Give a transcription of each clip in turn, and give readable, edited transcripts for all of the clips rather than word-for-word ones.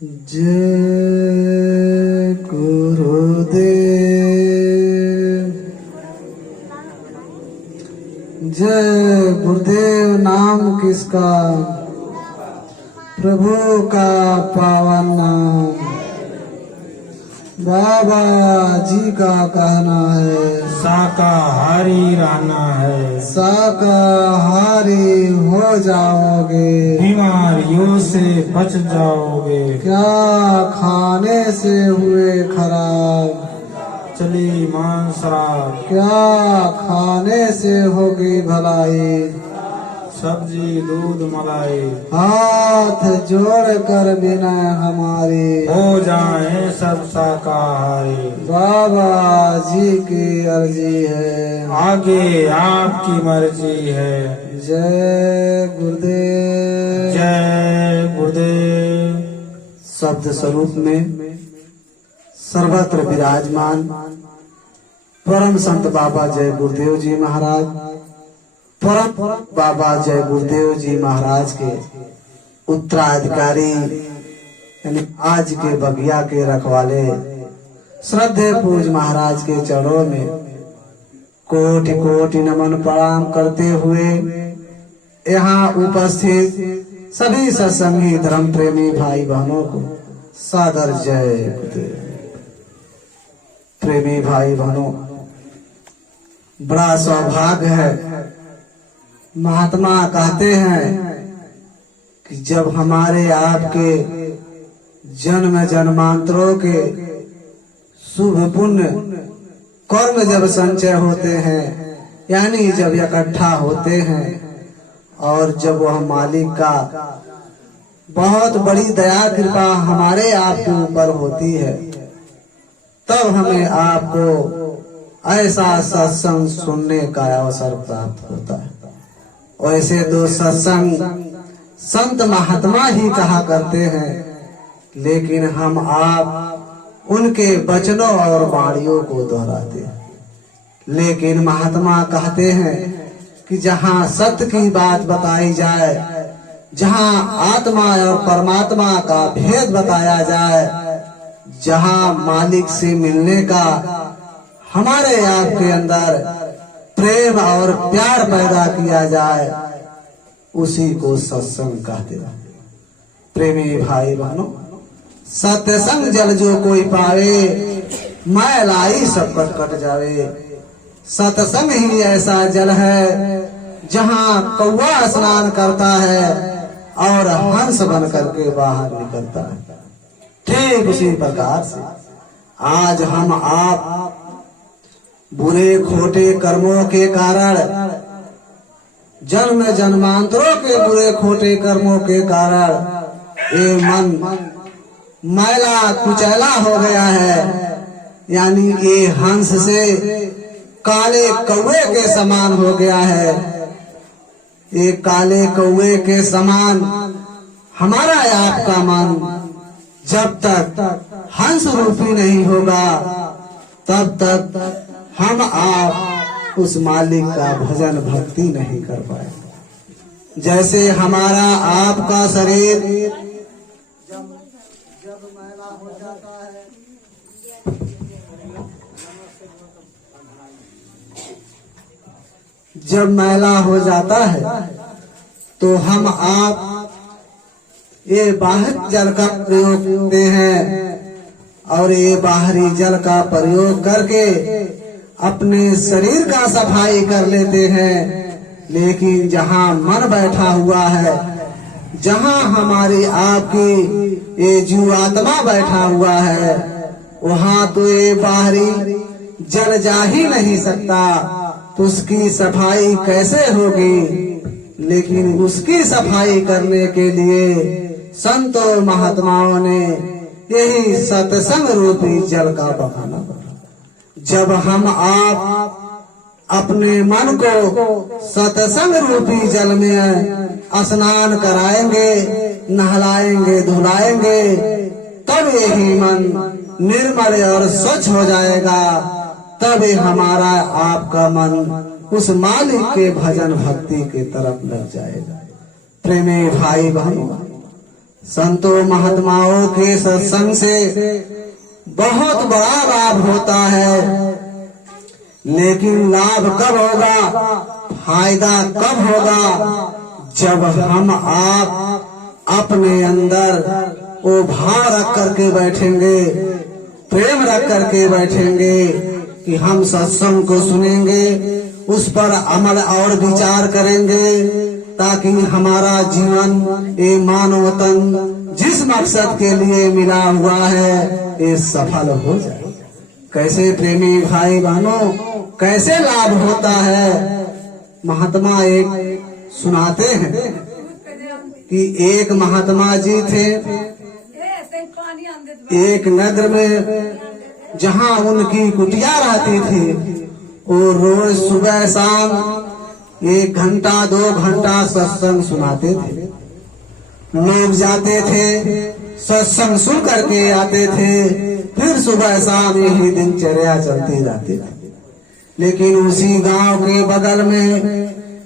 जय गुरुदेव। जय गुरुदेव नाम किसका, प्रभु का पावन नाम। बाबा जी का कहना है शाकाहारी रहना है, शाकाहारी हो जाओगे, बीमारियों से बच जाओगे। क्या खाने से हुए खराब, चली मांस शराब, क्या खाने से होगी भलाई। सब्जी दूध मलाई, हाथ जोड़ कर विनय हमारी, हो जाए सब शाकाहारी। बाबा जी की अर्जी है, आगे आपकी मर्जी है। जय गुरुदेव। जय गुरुदेव। शब्द स्वरूप में सर्वत्र विराजमान परम संत बाबा जय गुरुदेव जी महाराज, परम बाबा जय गुरुदेव जी महाराज के उत्तराधिकारी यानी आज के बगिया के रखवाले श्रद्धे पूज महाराज के चरणों में कोटि कोटि नमन प्रणाम करते हुए यहाँ उपस्थित सभी सत्संगी धर्म प्रेमी भाई बहनों को सादर जय गुरुदेव। प्रेमी भाई बहनों, बड़ा सौभाग्य है। महात्मा कहते हैं कि जब हमारे आपके जन्म जन्मांतरों के शुभ पुण्य कर्म जब संचय होते हैं, यानी जब इकट्ठा होते हैं और जब वह मालिक का बहुत बड़ी दया कृपा हमारे आपके ऊपर होती है, तब हमें आपको ऐसा सत्संग सुनने का अवसर प्राप्त होता है। वैसे तो सत्संग संत महात्मा ही कहा करते हैं, लेकिन हम आप उनके वचनों और वाणियों को दोहराते हैं। लेकिन महात्मा कहते हैं कि जहाँ सत्य की बात बताई जाए, जहाँ आत्मा और परमात्मा का भेद बताया जाए, जहाँ मालिक से मिलने का हमारे आपके अंदर प्रेम और प्यार पैदा किया जाए, उसी को सत्संग कहते हैं। प्रेमी भाई बहनों, सत्संग जल जो कोई पावे, मैलाई सब कट जावे। सत्संग ही ऐसा जल है जहाँ कौवा स्नान करता है और हंस बन करके बाहर निकलता है। ठीक उसी प्रकार से आज हम आप बुरे खोटे कर्मों के कारण, जन्म जन्मांतरों के बुरे खोटे कर्मों के कारण ये मन मैला कुचैला हो गया है, यानी ये हंस से काले कौवे के समान हो गया है। ये काले कौवे के समान हमारा आपका मन जब तक हंस रूपी नहीं होगा, तब तक हम आप उस मालिक का भजन भक्ति नहीं कर पाए। जैसे हमारा आपका शरीर जब मैला हो जाता है, जब मैला हो जाता है तो हम आप ये बाहर जल का प्रयोग करते हैं और ये बाहरी जल का प्रयोग करके अपने शरीर का सफाई कर लेते हैं। लेकिन जहाँ मन बैठा हुआ है, जहाँ हमारी आपकी ये जीवात्मा बैठा हुआ है, वहाँ तो ये बाहरी जल जा ही नहीं सकता, तो उसकी सफाई कैसे होगी। लेकिन उसकी सफाई करने के लिए संतों महात्माओं ने यही सत्संग रूपी जल का बहाना बनाया। जब हम आप अपने मन को सत्संग रूपी जल में स्नान कराएंगे, नहलाएंगे, धुलाएंगे, तब यही मन निर्मल और स्वच्छ हो जाएगा। तब हमारा आपका मन उस मालिक के भजन भक्ति के तरफ लग जाएगा। प्रेमी भाई बहनों, संतों महात्माओं के सत्संग से बहुत बड़ा लाभ होता है, लेकिन लाभ कब होगा, फायदा कब होगा, जब हम आप अपने अंदर वो भाव रख करके बैठेंगे, प्रेम रख करके बैठेंगे कि हम सत्संग को सुनेंगे, उस पर अमल और विचार करेंगे, ताकि हमारा जीवन ये मानव तन जिस मकसद के लिए मिला हुआ है ये सफल हो जाए। कैसे प्रेमी भाई बहनों, कैसे लाभ होता है। महात्मा एक सुनाते हैं कि एक महात्मा जी थे, एक नगर में जहाँ उनकी कुटिया रहती थी, वो रोज सुबह शाम 1 घंटा 2 घंटा सत्संग सुनाते थे। लोग जाते थे, सत्संग सुन करके आते थे, फिर सुबह शाम यही दिनचर्या चलती रहती थी। लेकिन उसी गांव के बगल में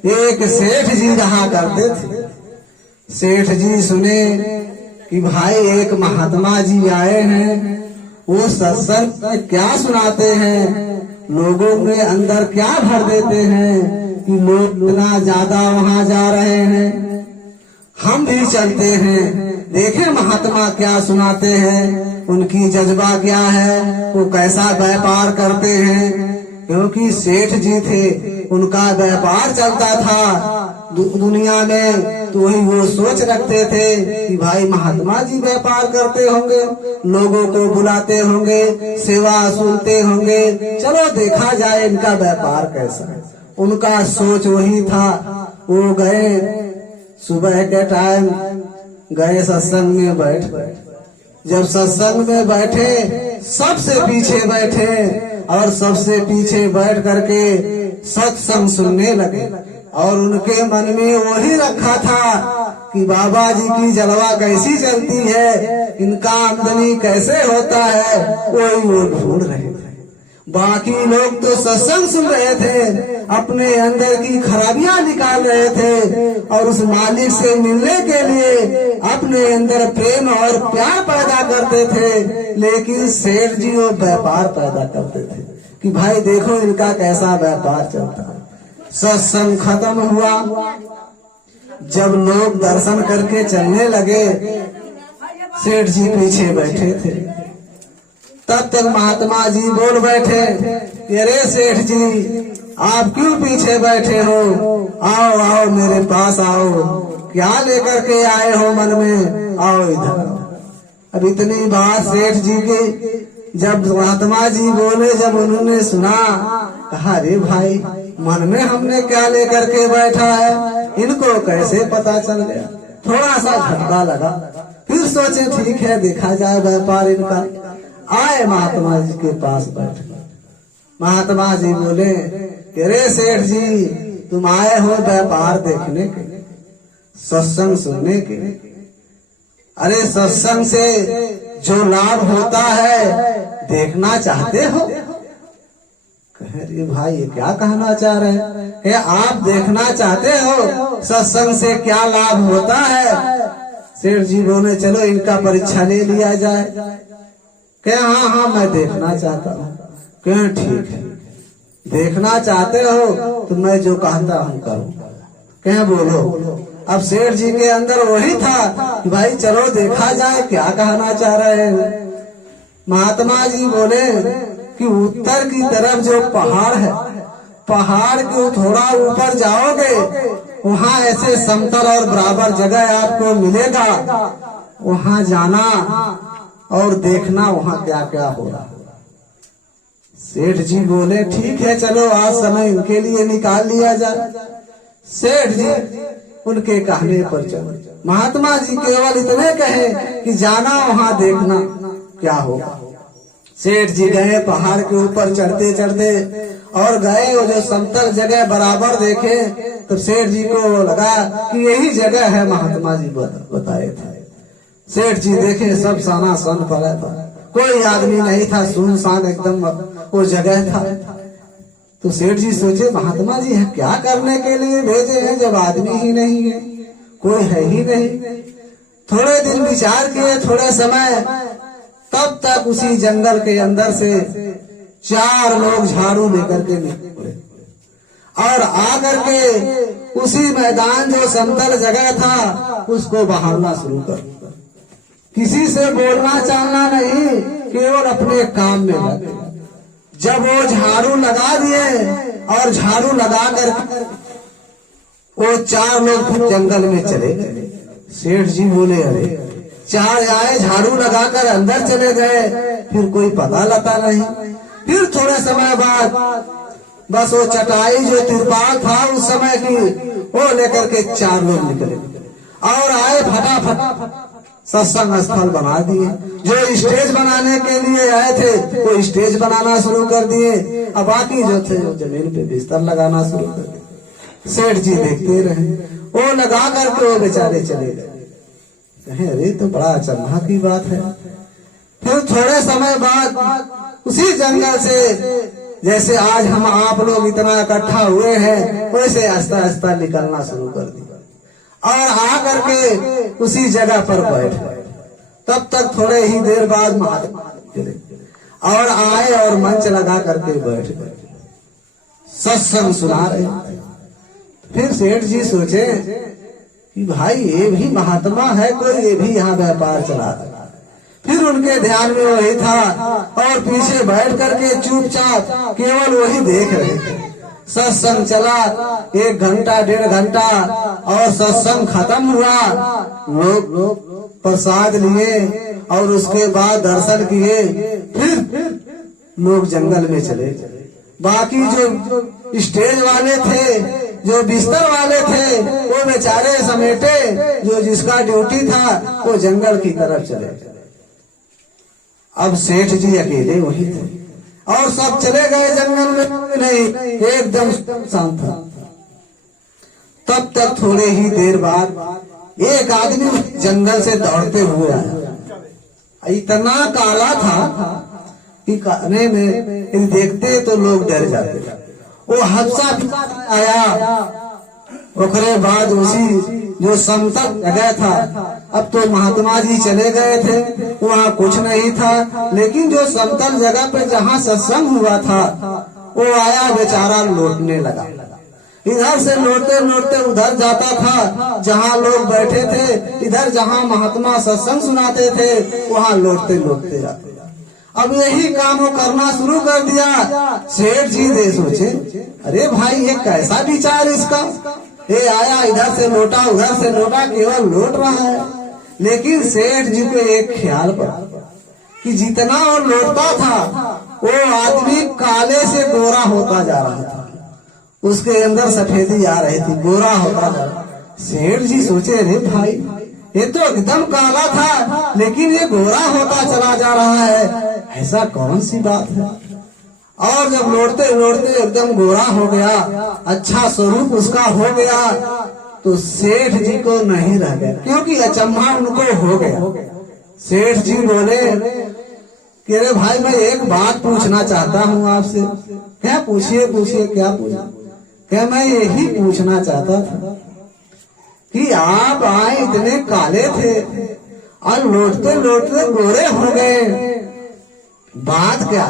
एक सेठ जी रहा करते थे। सेठ जी सुने कि भाई एक महात्मा जी आए हैं, वो सत्संग में क्या सुनाते हैं, लोगों के अंदर क्या भर देते हैं कि लोग इतना ज्यादा वहाँ जा रहे हैं, हम भी चलते हैं, देखें महात्मा क्या सुनाते हैं, उनकी जज्बा क्या है, वो कैसा व्यापार करते हैं। क्योंकि सेठ जी थे, उनका व्यापार चलता था दुनिया में, तो वही वो सोच रखते थे कि भाई महात्मा जी व्यापार करते होंगे, लोगों को बुलाते होंगे, सेवा सुनते होंगे, चलो देखा जाए इनका व्यापार कैसा है। उनका सोच वही था। वो गए, सुबह के टाइम गए सत्संग में बैठ गए। जब सत्संग में बैठे, सबसे पीछे बैठे और सबसे पीछे बैठ करके सत्संग सुनने लगे। और उनके मन में वही रखा था कि बाबा जी की जलवा कैसी चलती है, इनका आमदनी कैसे होता है, वही वो ढूंढ रहे थे। बाकी लोग तो सत्संग सुन रहे थे, अपने अंदर की खराबियां निकाल रहे थे और उस मालिक से मिलने के लिए अपने अंदर प्रेम और प्यार पैदा करते थे। लेकिन सेठ जी वो व्यापार पैदा करते थे कि भाई देखो इनका कैसा व्यापार चलता है। सत्संग खत्म हुआ, जब लोग दर्शन करके चलने लगे, सेठ जी पीछे बैठे थे। तब तक महात्मा जी बोल बैठे, अरे सेठ जी आप क्यों पीछे बैठे हो, आओ आओ मेरे पास आओ, क्या लेकर के आए हो मन में, आओ इधर। अब इतनी बात सेठ जी की जब महात्मा जी बोले, जब उन्होंने सुना, कहा अरे भाई मन में हमने क्या लेकर के बैठा है, इनको कैसे पता चल गया। थोड़ा सा झटका लगा, फिर सोचे ठीक है देखा जाए व्यापार इनका। आए महात्मा जी के पास बैठ गए। महात्मा जी बोले, अरे सेठ जी तुम आए हो व्यापार देखने के, सत्संग सुनने के। अरे सत्संग से जो लाभ होता है देखना चाहते हो। कह रही भाई ये क्या कहना चाह रहे हैं, आप देखना चाहते हो सत्संग से क्या लाभ होता है। सेठ जी बोले चलो इनका परीक्षा ले लिया जाए। कहे हाँ हाँ मैं देखना चाहता हूँ। कहे ठीक है, देखना चाहते हो तो मैं जो कहता हूँ करूँ। कहे बोलो। अब सेठ जी के अंदर वही था कि भाई चलो देखा जाए क्या कहना चाह रहे हैं। महात्मा जी बोले कि उत्तर की तरफ जो पहाड़ है, पहाड़ के थोड़ा ऊपर जाओगे, वहाँ ऐसे समतल और बराबर जगह आपको मिलेगा, वहाँ जाना और देखना वहाँ क्या क्या हो रहा। सेठ जी बोले ठीक है चलो आज समय इनके लिए निकाल लिया जाए। सेठ जी उनके कहने पर चले। महात्मा जी केवल इतने कहे कि जाना वहाँ देखना क्या होगा। सेठ जी गए, पहाड़ के ऊपर चढ़ते चढ़ते और गए, वो जो समतल जगह बराबर देखे तो सेठ जी को लगा कि यही जगह है महात्मा जी बताए थे। सेठ जी देखे सब साना सन पड़ा था, कोई आदमी नहीं था, सुनसान एकदम वो जगह था। तो सेठ जी सोचे महात्मा जी है क्या करने के लिए भेजे हैं जब आदमी ही नहीं है, कोई है ही नहीं। थोड़े दिन विचार किए, थोड़े समय, तब तक उसी जंगल के अंदर से 4 लोग झाड़ू लेकर के निकले और आकर के उसी मैदान जो समतल जगह था उसको बहारना शुरू कर। किसी से बोलना चालना नहीं, केवल अपने काम में लगे। जब वो झाड़ू लगा दिए और झाड़ू लगा कर वो 4 लोग फिर जंगल में चले गए। सेठ जी बोले, अरे 4 आए झाड़ू लगाकर अंदर चले गए, फिर कोई पता लता नहीं। फिर थोड़े समय बाद बस वो चटाई जो तिरपाल था उस समय की वो लेकर के 4 लोग निकले और आए फटाफट सत्संग स्थल बना दिए। जो स्टेज बनाने के लिए आए थे वो स्टेज बनाना शुरू कर दिए, अब बाकी जो थे वो जमीन पे बिस्तर लगाना शुरू कर दिए। सेठ जी देखते रहे, वो लगा करके वो बेचारे चले गए। कहे, अरे तो बड़ा अचंभा की बात है। फिर थोड़े समय बाद उसी जंगल से जैसे आज हम आप लोग इतना इकट्ठा हुए हैं वैसे आस्ता आस्ता निकलना शुरू कर दिया और आकर के उसी जगह पर बैठ गए। तब तक थोड़े ही देर बाद महात्मा चले और आए और मंच लगा करके बैठ गए, सत्संग सुना रहे। फिर सेठ जी सोचे कि भाई ये भी महात्मा है कोई, ये भी यहाँ व्यापार चला रहा। फिर उनके ध्यान में वही था और पीछे बैठ करके चुपचाप केवल वही देख रहे थे। सत्संग चला 1 घंटा 1.5 घंटा और सत्संग खत्म हुआ। लोग प्रसाद लिए और उसके बाद दर्शन किए, फिर लोग जंगल में चले। बाकी जो स्टेज वाले थे, जो बिस्तर वाले थे, वो बेचारे समेटे, जो जिसका ड्यूटी था वो जंगल की तरफ चले। अब सेठ जी अकेले वही थे और सब चले गए जंगल में, नहीं एकदम शांत था। तब तक थोड़े ही देर बाद एक आदमी जंगल से दौड़ते हुए आया। इतना काला था कि कहने में देखते तो लोग डर जाते। वो हफ्सा आया, उसके बाद उसी जो समतल जगह था, अब तो महात्मा जी चले गए थे, वहाँ कुछ नहीं था, लेकिन जो समतल जगह पे जहाँ सत्संग हुआ था वो आया, बेचारा लौटने लगा। इधर से लौटते लौटते उधर जाता था जहाँ लोग बैठे थे, इधर जहाँ महात्मा सत्संग सुनाते थे वहाँ लौटते लौटते जाते। अब यही काम वो करना शुरू कर दिया। सेठ जी ने सोचे, अरे भाई ये कैसा विचार इसका, ये आया इधर से लौटा उधर से लौटा, केवल लौट रहा है। लेकिन सेठ जी को एक ख्याल पड़ा कि जितना वो लौटता था वो आदमी काले से गोरा होता जा रहा था, उसके अंदर सफेदी आ रही थी, गोरा होता जा रहा। सेठ जी सोचे, अरे भाई ये तो एकदम काला था लेकिन ये गोरा होता चला जा रहा है, ऐसा कौन सी बात है। और जब लौटते लौटते एकदम गोरा हो गया, अच्छा स्वरूप उसका हो गया, तो सेठ जी को नहीं रह गया, क्योंकि अचंभा उनको हो गया। सेठ जी बोले कि अरे भाई मैं एक बात पूछना चाहता हूँ आपसे। क्या? पूछिए पूछिए, क्या पूछा? क्या मैं यही पूछना चाहता था कि आप आए इतने काले थे और लौटते लौटते गोरे हो गए, बात क्या?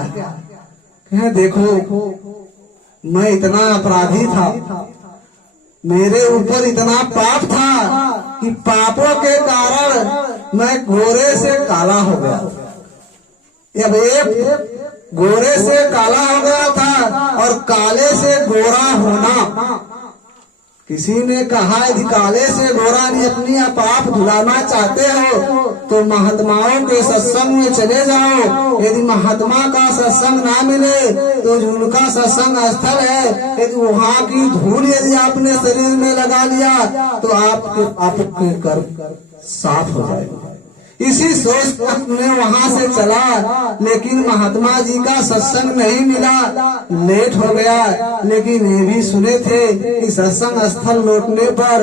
क्या देखो मैं इतना अपराधी था, मेरे ऊपर इतना पाप था कि पापों के कारण मैं गोरे से काला हो गया। अब एक गोरे से काला हो गया था और काले से गोरा होना, किसी ने कहा यदि काले से गोरा नहीं अपनी पाप धुलाना चाहते हो तो महात्माओं के सत्संग में चले जाओ। यदि महात्मा का सत्संग ना मिले तो उनका सत्संग स्थल है, यदि वहाँ की धूल यदि आपने शरीर में लगा लिया तो आपके कर्म साफ हो जाएगा। इसी सोच में वहाँ से चला, लेकिन महात्मा जी का सत्संग नहीं मिला, लेट हो गया। लेकिन ये भी सुने थे कि सत्संग स्थल लौटने पर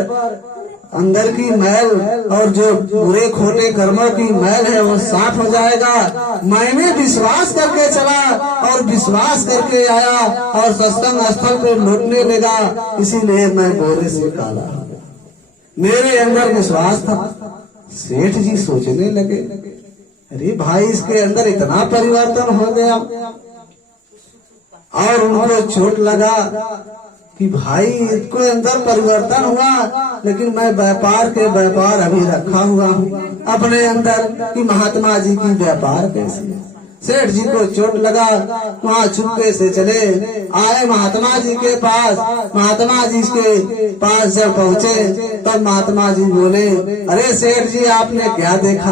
अंदर की मैल और जो बुरे खोटे कर्मों की मैल है वो साफ हो जाएगा। मैंने विश्वास करके चला और विश्वास करके आया और सत्संग स्थल पे लौटने लगा, इसीलिए मैं गोरे से काला। मेरे अंदर विश्वास था, सेठ जी सोचने लगे, अरे भाई इसके अंदर इतना परिवर्तन हो गया। और उनको चोट लगा कि भाई इसके अंदर परिवर्तन हुआ, लेकिन मैं व्यापार अभी रखा हुआ हूँ अपने अंदर कि महात्मा जी की व्यापार कैसे। सेठ जी को चोट लगा, वहाँ चुपके से चले आए महात्मा जी के पास। महात्मा जी के पास जब पहुँचे तब महात्मा जी बोले, अरे सेठ जी आपने क्या देखा?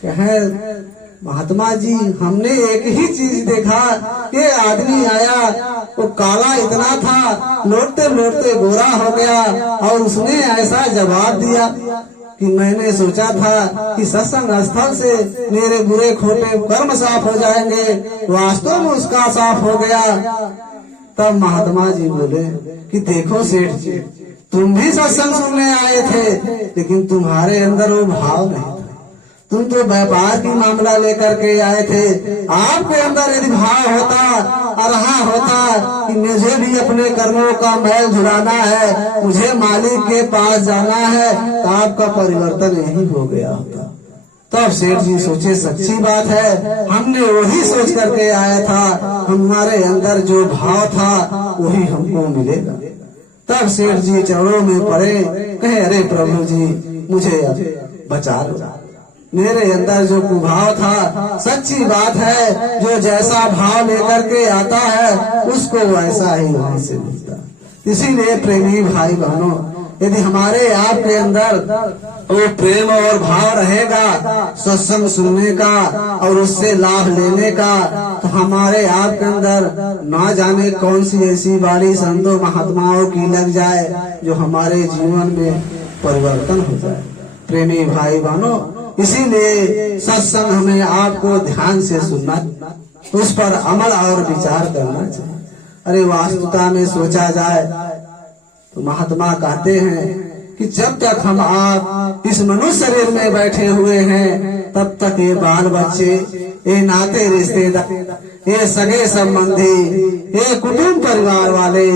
कहे, महात्मा जी हमने एक ही चीज देखा, ये आदमी आया वो काला इतना था, लौटते लौटते गोरा हो गया और उसने ऐसा जवाब दिया कि मैंने सोचा था कि सत्संग स्थल से मेरे बुरे खोटे कर्म साफ हो जाएंगे, वास्तव में उसका साफ हो गया। तब महात्मा जी बोले कि देखो सेठ जी, तुम भी सत्संग सुनने आए थे, लेकिन तुम्हारे अंदर वो भाव नहीं था। तुम तो व्यापार की मामला लेकर के आए थे। आपके अंदर यदि भाव होता और रहा होता कि मुझे भी अपने कर्मों का मैल धुलाना है, मुझे मालिक के पास जाना है, तो आपका परिवर्तन यही हो गया होता। तब सेठ जी सोचे, सच्ची बात है, हमने वही सोच करके आया था, हमारे अंदर जो भाव था वही हमको मिलेगा। तब सेठ जी चरणों में पड़े, कहे, अरे प्रभु जी मुझे बचा लो, मेरे अंदर जो कुभाव था, सच्ची बात है, जो जैसा भाव लेकर के आता है उसको वैसा ही वहां से मिलता। इसीलिए प्रेमी भाई बहनों, यदि हमारे आपके अंदर वो प्रेम और भाव रहेगा सत्संग सुनने का और उससे लाभ लेने का, तो हमारे आपके अंदर ना जाने कौन सी ऐसी बारी संतों महात्माओं की लग जाए जो हमारे जीवन में परिवर्तन हो जाए। प्रेमी भाई बहनों, इसीलिए सत्संग हमें आपको ध्यान से सुनना, उस पर अमल और विचार करना चाहिए। अरे वास्तुता में सोचा जाए तो महात्मा कहते हैं कि जब तक हम आप इस मनुष्य शरीर में बैठे हुए हैं, तब तक ये बाल बच्चे, ये नाते रिश्तेदार, ये सगे संबंधी, ये कुटुंब परिवार वाले,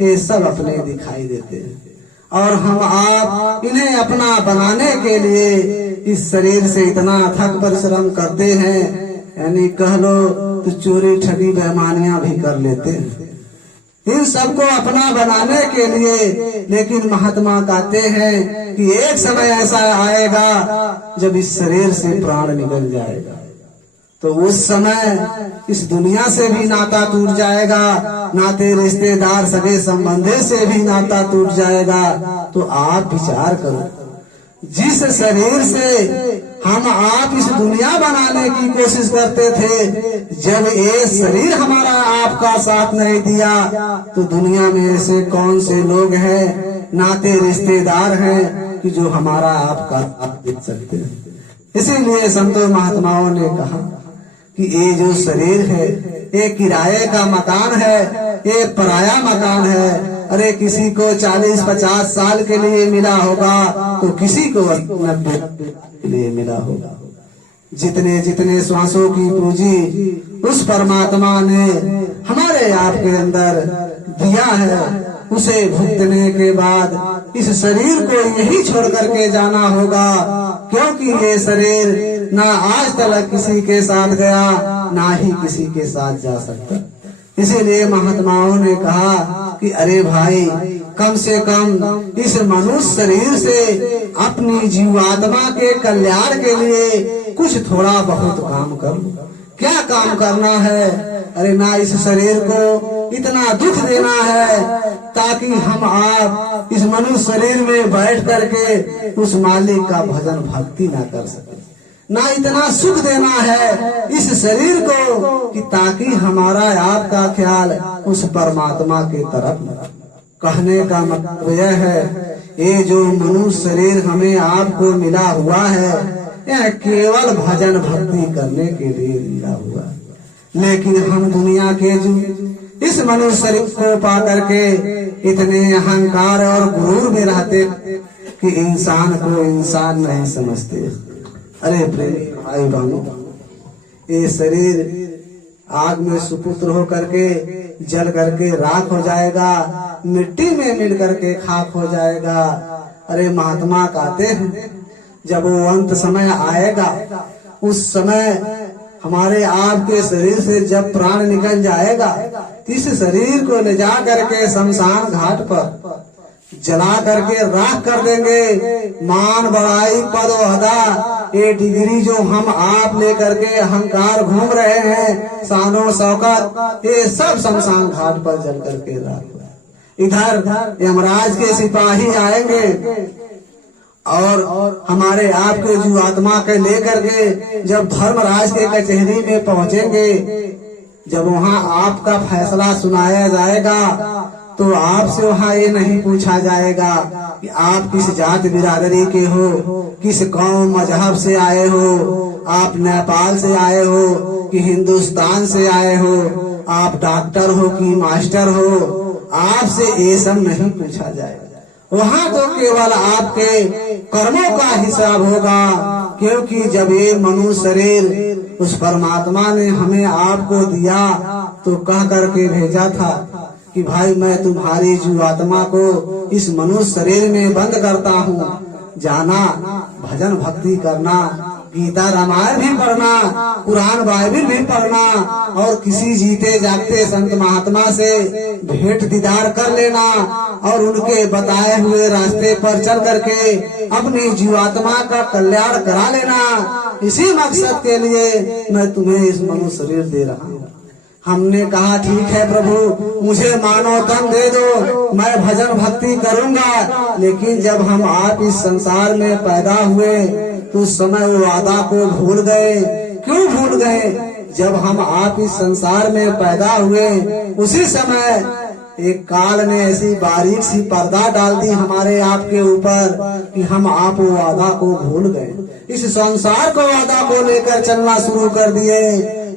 ये सब अपने दिखाई देते हैं। और हम आप इन्हें अपना बनाने के लिए इस शरीर से इतना अथक परिश्रम करते हैं, यानी कह लो तो चोरी ठगी बेईमानियां भी कर लेते हैं इन सबको अपना बनाने के लिए। लेकिन महात्मा कहते हैं कि एक समय ऐसा आएगा जब इस शरीर से प्राण निकल जाएगा, तो उस समय इस दुनिया से भी नाता टूट जाएगा, नाते रिश्तेदार सगे संबंधी से भी नाता टूट जाएगा। तो आप विचार करो, जिस शरीर से हम आप इस दुनिया बनाने की कोशिश करते थे, जब ये शरीर हमारा आपका साथ नहीं दिया, तो दुनिया में ऐसे कौन से लोग हैं, नाते रिश्तेदार हैं कि जो हमारा आपका साथ दे सकते हैं। इसीलिए संतों महात्माओं ने कहा कि ये जो शरीर है ये किराए का मकान है, ये पराया मकान है। अरे किसी को 40-50 साल के लिए मिला होगा तो किसी को 90 के लिए मिला होगा। जितने जितने श्वासों की पूंजी उस परमात्मा ने हमारे आपके अंदर दिया है, उसे भुगतने के बाद इस शरीर को यही छोड़ करके जाना होगा, क्योंकि ये शरीर ना आज तक किसी के साथ गया, ना ही किसी के साथ जा सकता। इसीलिए महात्माओं ने कहा कि अरे भाई, कम से कम इस मनुष्य शरीर से अपनी जीवात्मा के कल्याण के लिए कुछ थोड़ा बहुत काम करो। क्या काम करना है? अरे ना इस शरीर को इतना दुख देना है ताकि हम आप इस मनुष्य शरीर में बैठ करके उस मालिक का भजन भक्ति ना कर सके, ना इतना सुख देना है इस शरीर को कि ताकि हमारा आपका ख्याल उस परमात्मा के तरफ। कहने का मतलब यह है, ये जो मनुष्य शरीर हमें आपको मिला हुआ है, यह केवल भजन भक्ति करने के लिए मिला हुआ है। लेकिन हम दुनिया के जो इस मनुष्य शरीर को पा करके इतने अहंकार और गुरूर में रहते कि इंसान को इंसान नहीं समझते। अरे प्रेमी भाई बहनों, ये शरीर आग में सुपुत्र हो करके जल करके राख हो जाएगा, मिट्टी में मिल करके खाक हो जाएगा। अरे महात्मा कहते हैं, जब वो अंत समय आएगा, उस समय हमारे आपके शरीर से जब प्राण निकल जाएगा, इस शरीर को ले जा करके शमशान घाट पर जला करके राख कर देंगे। मान बड़ाई पद ओहदा ये डिग्री जो हम आप लेकर के अहंकार घूम रहे हैं, शानो शौकत, ये सब शमशान घाट पर जल करके राख। इधर यमराज के सिपाही आएंगे और हमारे आपके जीवात्मा के लेकर के जब धर्मराज के कचहरी में पहुंचेंगे, जब वहाँ आपका फैसला सुनाया जाएगा तो आपसे वहाँ ये नहीं पूछा जाएगा कि आप किस जात बिरादरी के हो, किस कौम मजहब से आए हो, आप नेपाल से आए हो कि हिंदुस्तान से आए हो, आप डॉक्टर हो कि मास्टर हो, आपसे ये सब नहीं पूछा जाएगा। वहाँ तो केवल आपके कर्मों का हिसाब होगा, क्योंकि जब ये मनुष्य शरीर उस परमात्मा ने हमें आपको दिया तो कह करके भेजा था कि भाई मैं तुम्हारी जीवात्मा को इस मनुष्य शरीर में बंद करता हूँ, जाना भजन भक्ति करना, गीता रामायण भी पढ़ना, कुरान बाइबिल भी पढ़ना और किसी जीते जागते संत महात्मा से भेंट दीदार कर लेना और उनके बताए हुए रास्ते पर चल करके अपनी जीवात्मा का कल्याण करा लेना। इसी मकसद के लिए मैं तुम्हें इस मनुष्य शरीर दे रहा हूँ। हमने कहा ठीक है प्रभु, मुझे मानव तन दे दो, मैं भजन भक्ति करूंगा। लेकिन जब हम आप इस संसार में पैदा हुए तो उस समय वो वादा को भूल गए। क्यों भूल गए? जब हम आप इस संसार में पैदा हुए उसी समय एक काल ने ऐसी बारीक सी पर्दा डाल दी हमारे आपके ऊपर कि हम आप वो वादा को भूल गए, इस संसार को वादा को लेकर चलना शुरू कर दिए।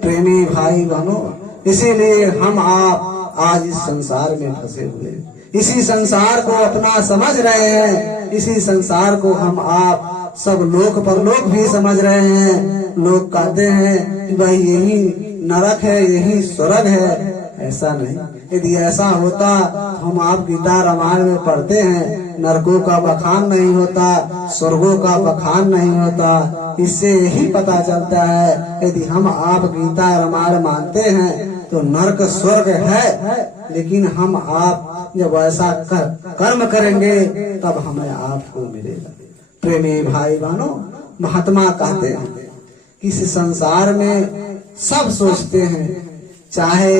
प्रेमी भाई बहनों, इसीलिए हम आप आज इस संसार में फंसे हुए, इसी संसार को अपना समझ रहे हैं, इसी संसार को हम आप सब लोक परलोक भी समझ रहे हैं। लोग कहते हैं कि भाई यही नरक है, यही स्वर्ग है। ऐसा नहीं। यदि ऐसा होता तो हम आप गीता रामायण में पढ़ते हैं, नरकों का बखान नहीं होता, स्वर्गों का बखान नहीं होता। इससे यही पता चलता है यदि हम आप गीता रामायण मानते हैं तो नरक स्वर्ग है, लेकिन हम आप जब ऐसा कर्म करेंगे तब हमें आपको मिलेगा। प्रेमी भाई बहनों, महात्मा कहते हैं कि इस संसार में सब सोचते हैं, चाहे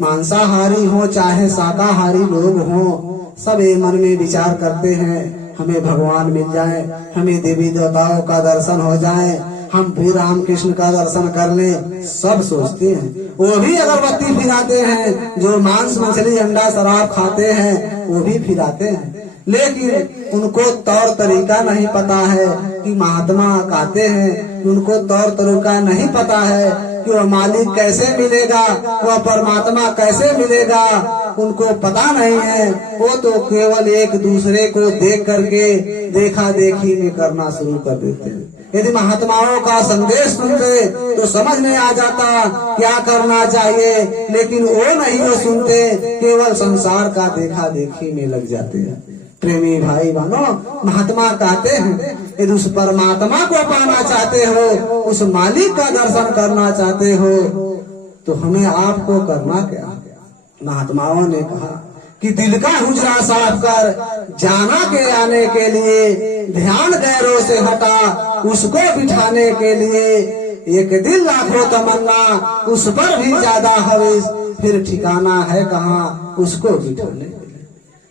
मांसाहारी हो चाहे शाकाहारी लोग हो, सब ये मन में विचार करते हैं हमें भगवान मिल जाए, हमें देवी देवताओं का दर्शन हो जाए, हम भी राम कृष्ण का दर्शन कर लें। सब सोचते हैं। वो भी अगरबत्ती फिराते हैं, जो मांस मछली अंडा शराब खाते हैं वो भी फिराते हैं, लेकिन उनको तौर तरीका नहीं पता है कि महात्मा कहते हैं कि उनको तौर तरीका नहीं पता है कि वह मालिक कैसे मिलेगा, वह परमात्मा कैसे मिलेगा, उनको पता नहीं है। वो तो केवल एक दूसरे को देख करके देखा देखी में करना शुरू कर देते हैं। यदि महात्माओं का संदेश सुनते तो समझ में आ जाता क्या करना चाहिए, लेकिन वो नहीं वो सुनते, केवल संसार का देखा देखी में लग जाते हैं। प्रेमी भाई बहनों, महात्मा कहते हैं यदि उस परमात्मा को पाना चाहते हो, उस मालिक का दर्शन करना चाहते हो, तो हमें आपको करना क्या? महात्माओं ने कहा कि दिल का हुजरा साफ कर, जाना के आने के लिए ध्यान गैरों से हटा, उसको बिठाने के लिए एक दिल लाखों तमन्ना, उस पर भी ज्यादा हविस, फिर ठिकाना है कहाँ उसको बिठाने के लिए।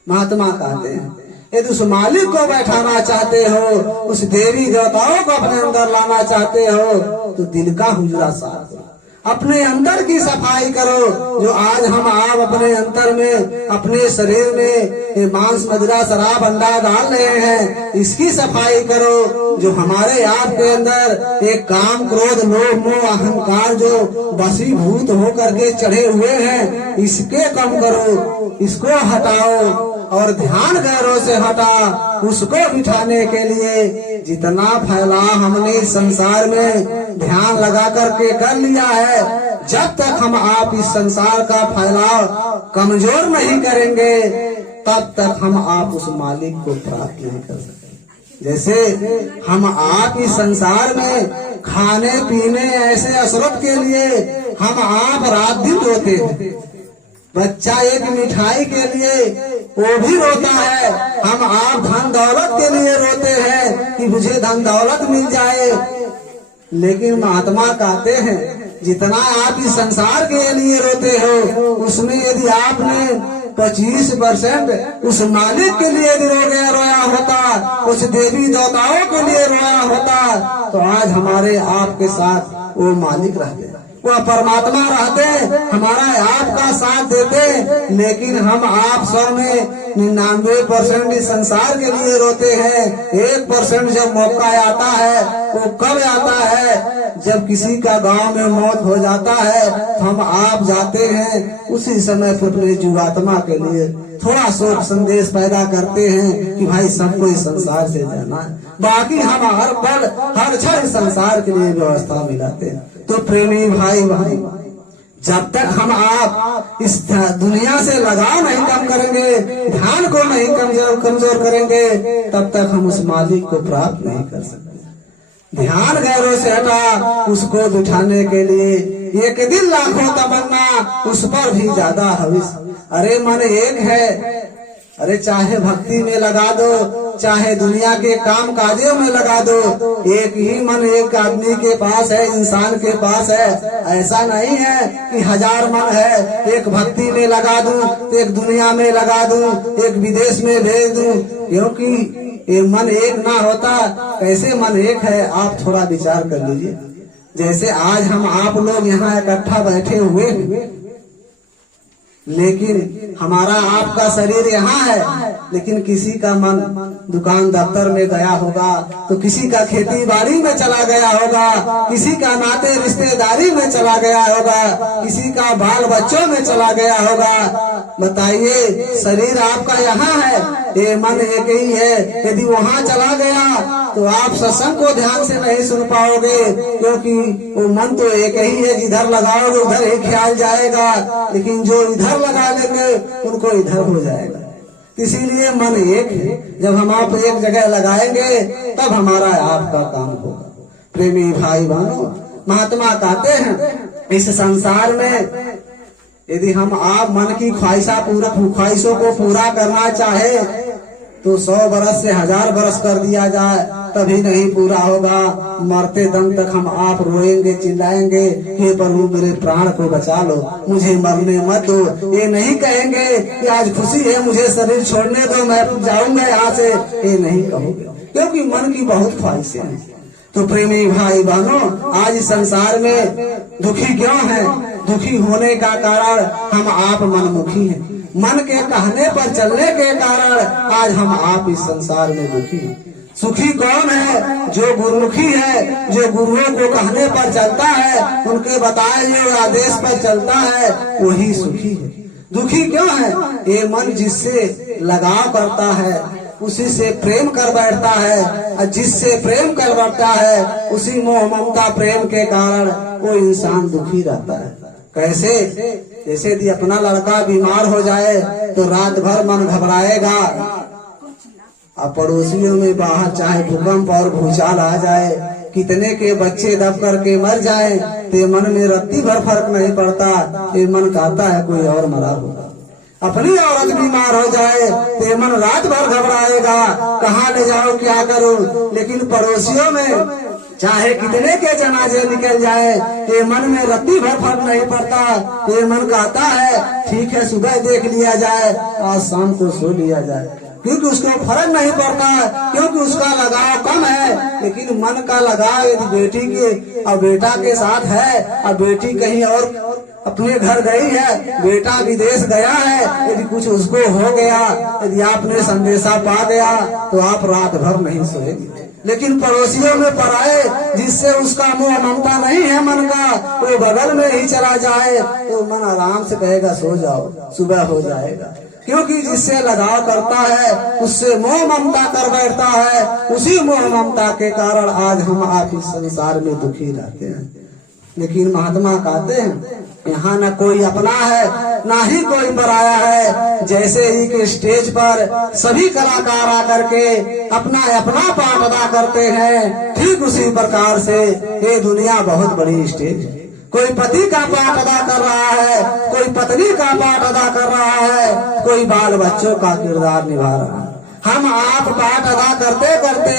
महात्मा कहते हैं यदि उस मालिक को बैठाना चाहते हो, उस देवी देवताओं को अपने अंदर लाना चाहते हो, तो दिल का हुजरा साफ करो, अपने अंदर की सफाई करो। जो आज हम आप अपने अंतर में, अपने शरीर में मांस मदिरा शराब अंडा डाल रहे हैं, इसकी सफाई करो। जो हमारे आप के अंदर एक काम क्रोध लोभ मोह अहंकार जो वशीभूत होकर के चढ़े हुए हैं, इसके कम करो, इसको हटाओ और ध्यान गैरों से हटा, उसको बिठाने के लिए जितना फैलाव हमने संसार में ध्यान लगा करके कर लिया है, जब तक हम आप इस संसार का फैलाव कमजोर नहीं करेंगे तब तक हम आप उस मालिक को प्राप्त नहीं कर सकते। जैसे हम आप इस संसार में खाने पीने ऐसे असरत के लिए हम आप रात दिन रोते हैं। बच्चा एक मिठाई के लिए वो भी रोता है, हम आप धन दौलत के लिए रोते हैं कि मुझे धन दौलत मिल जाए। लेकिन महात्मा कहते हैं जितना आप इस संसार के लिए रोते हो, उसमें यदि आपने 25% उस मालिक के लिए यदि रोया होता, उस देवी देवताओं के लिए रोया होता, तो आज हमारे आपके साथ वो मालिक रहते, वह परमात्मा रहते, हमारा आपका साथ देते। लेकिन हम आप सब में 99% इस संसार के लिए रोते हैं। 1% जब मौका आता है वो कब आता है? जब किसी का गांव में मौत हो जाता है तो हम आप जाते हैं, उसी समय फिर अपने जीवात्मा के लिए थोड़ा शोक संदेश पैदा करते हैं कि भाई सबको इस संसार से जाना है। बाकी हम हर पल हर क्षण संसार के लिए व्यवस्था मिलाते हैं। तो प्रेमी भाई भाई, जब तक हम आप इस दुनिया से लगाव नहीं कम करेंगे, ध्यान को नहीं कमजोर करेंगे, तब तक हम उस मालिक को प्राप्त नहीं कर सकते। ध्यान गैरों से हटा, उसको बिठाने के लिए एक दिन लाखों तमन्ना, उस पर भी ज्यादा हविस। अरे मन एक है, अरे चाहे भक्ति में लगा दो, चाहे दुनिया के काम काजों में लगा दो, एक ही मन एक आदमी के पास है, इंसान के पास है। ऐसा नहीं है कि 1000 मन है, एक भक्ति में लगा दूं, एक दुनिया में लगा दूं, एक विदेश में भेज दूं, क्योंकि ये मन एक ना होता। कैसे मन एक है आप थोड़ा विचार कर लीजिए। जैसे आज हम आप लोग यहाँ इकट्ठा बैठे हुए हैं, लेकिन हमारा आपका शरीर यहाँ है, लेकिन किसी का मन दुकान दफ्तर में गया होगा, तो किसी का खेती बाड़ी में चला गया होगा, किसी का नाते रिश्तेदारी में चला गया होगा, किसी का बाल बच्चों में चला गया होगा। बताइए, शरीर आपका यहाँ है, ये मन एक ही है। यदि वहाँ चला गया तो आप सत्संग को ध्यान से नहीं सुन पाओगे, क्योंकि वो मन तो एक ही है, जिधर लगाओगे उधर ही ख्याल जाएगा, लेकिन जो इधर लगा लेंगे उनको इधर हो जाएगा। इसीलिए मन एक है, जब हम आप एक जगह लगाएंगे तब हमारा आपका काम होगा। प्रेमी भाई बहनों, महात्मा कहते हैं इस संसार में यदि हम आप मन की ख्वाहिशों को पूरा करना चाहे तो 100 बरस से 1000 बरस कर दिया जाए तभी नहीं पूरा होगा। मरते दम तक हम आप रोएंगे, चिल्लाएंगे, हे प्रभु मेरे प्राण को बचा लो, मुझे मरने मत दो। ये नहीं कहेंगे कि आज खुशी है मुझे शरीर छोड़ने दो, मैं जाऊंगा यहाँ से, ये नहीं कहोगे, क्योंकि मन की बहुत ख्वाहिशें हैं। तो प्रेमी भाई बहनों, आज इस संसार में दुखी क्यों है? दुखी होने का कारण हम आप मनमुखी हैं। मन के कहने पर चलने के कारण आज हम आप इस संसार में दुखी हैं। सुखी कौन है? जो गुरुमुखी है, जो गुरुओं को कहने पर चलता है, उनके बताए हुए आदेश पर चलता है, वही सुखी है। दुखी क्यों है? ये मन जिससे लगाव करता है उसी से प्रेम कर बैठता है, और जिससे प्रेम कर बैठता है उसी मोह ममता प्रेम के कारण वो इंसान दुखी रहता है। कैसे? जैसे यदि अपना लड़का बीमार हो जाए तो रात भर मन घबराएगा, और पड़ोसियों में बाहर चाहे भूकंप और भूचाल आ जाए, कितने के बच्चे दब करके मर जाए, तो मन में रत्ती भर फर्क नहीं पड़ता। ये मन कहता है कोई और मरा होगा। अपनी औरत बीमार हो जाए तो मन रात भर घबराएगा, कहाँ ले जाओ, क्या करूं। लेकिन पड़ोसियों में चाहे कितने के जनाजे निकल जाए, ये मन में रत्ती भर फर्क नहीं पड़ता। ये मन कहता है ठीक है सुबह देख लिया जाए, आज शाम को सो लिया जाए, क्योंकि उसको फर्क नहीं पड़ता, क्योंकि उसका लगाव कम है। लेकिन मन का लगाव यदि बेटी के और बेटा के साथ है, और बेटी कहीं और अपने घर गई है, बेटा विदेश गया है, यदि कुछ उसको हो गया, यदि आपने संदेशा पा गया तो आप रात भर नहीं सोएंगे। लेकिन पड़ोसियों में पराए जिससे उसका मोह ममता नहीं है मन का, वो बगल में ही चला जाए तो मन आराम से कहेगा सो जाओ, सुबह हो जाएगा। क्योंकि जिससे लगाव करता है उससे मोह ममता कर बैठता है, उसी मोह ममता के कारण आज हम आप इस संसार में दुखी रहते हैं। लेकिन महात्मा कहते हैं यहाँ न कोई अपना है ना ही कोई पराया है। जैसे ही के स्टेज पर सभी कलाकार आकर के अपना अपना पाठ अदा करते हैं, ठीक उसी प्रकार से ये दुनिया बहुत बड़ी स्टेज है। कोई पति का पाठ अदा कर रहा है, कोई पत्नी का पाठ अदा कर रहा है, कोई बाल बच्चों का किरदार निभा रहा है। हम आप पाठ अदा करते करते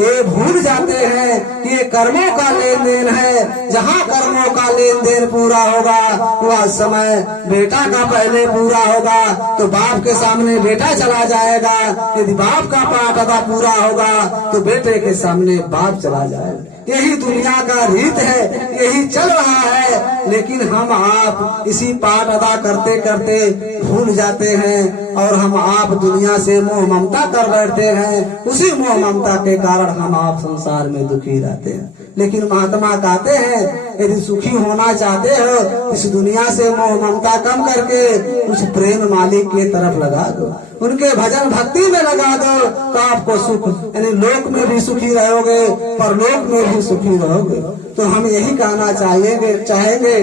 ये भूल जाते हैं कि ये कर्मों का लेन देन है। जहाँ कर्मों का लेन देन पूरा होगा वह समय बेटा का पहले पूरा होगा तो बाप के सामने बेटा चला जाएगा। यदि बाप का पाठ अदा पूरा होगा तो बेटे के सामने बाप चला जाएगा। यही दुनिया का रीत है, यही चल रहा है। लेकिन हम आप इसी पाठ अदा करते करते भूल जाते हैं और हम आप दुनिया से मोह ममता कर बैठते हैं। उसी मोह ममता के कारण हम आप संसार में दुखी रहते हैं। लेकिन महात्मा कहते हैं यदि सुखी होना चाहते हो इस दुनिया से मोह ममता कम करके कुछ प्रेम मालिक की तरफ लगा दो, उनके भजन भक्ति में लगा दो तो आपको सुख यानी लोक में भी सुखी रहोगे परलोक में भी सुखी रहोगे। तो हम यही कहना चाहेंगे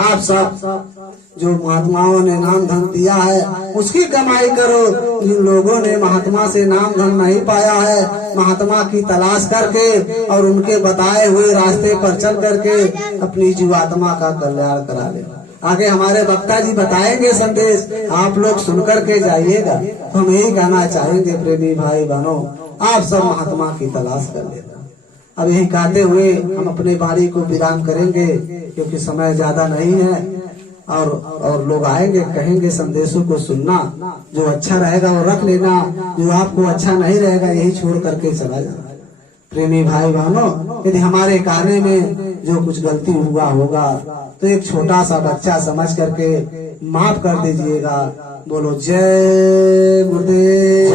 आप सब जो महात्माओं ने नाम धन दिया है उसकी कमाई करो। जिन लोगों ने महात्मा से नाम धन नहीं पाया है महात्मा की तलाश करके और उनके बताए हुए रास्ते पर चल करके अपनी जीवात्मा का कल्याण करा ले। आगे हमारे वक्ता जी बताएंगे संदेश, आप लोग सुनकर के जाइएगा। तो हम यही कहना चाहेंगे प्रेमी भाई बहनों, आप सब महात्मा की तलाश कर लेना। अब यही कहते हुए हम अपने वाणी को विराम करेंगे क्योंकि समय ज्यादा नहीं है और लोग आएंगे कहेंगे संदेशों को सुनना, जो अच्छा रहेगा वो रख लेना, जो आपको अच्छा नहीं रहेगा यही छोड़ करके चला जाना। प्रेमी भाई बहनों, यदि हमारे कहने में जो कुछ गलती हुआ होगा तो एक छोटा सा बच्चा समझ करके माफ कर दीजिएगा। बोलो जय गुरुदेव।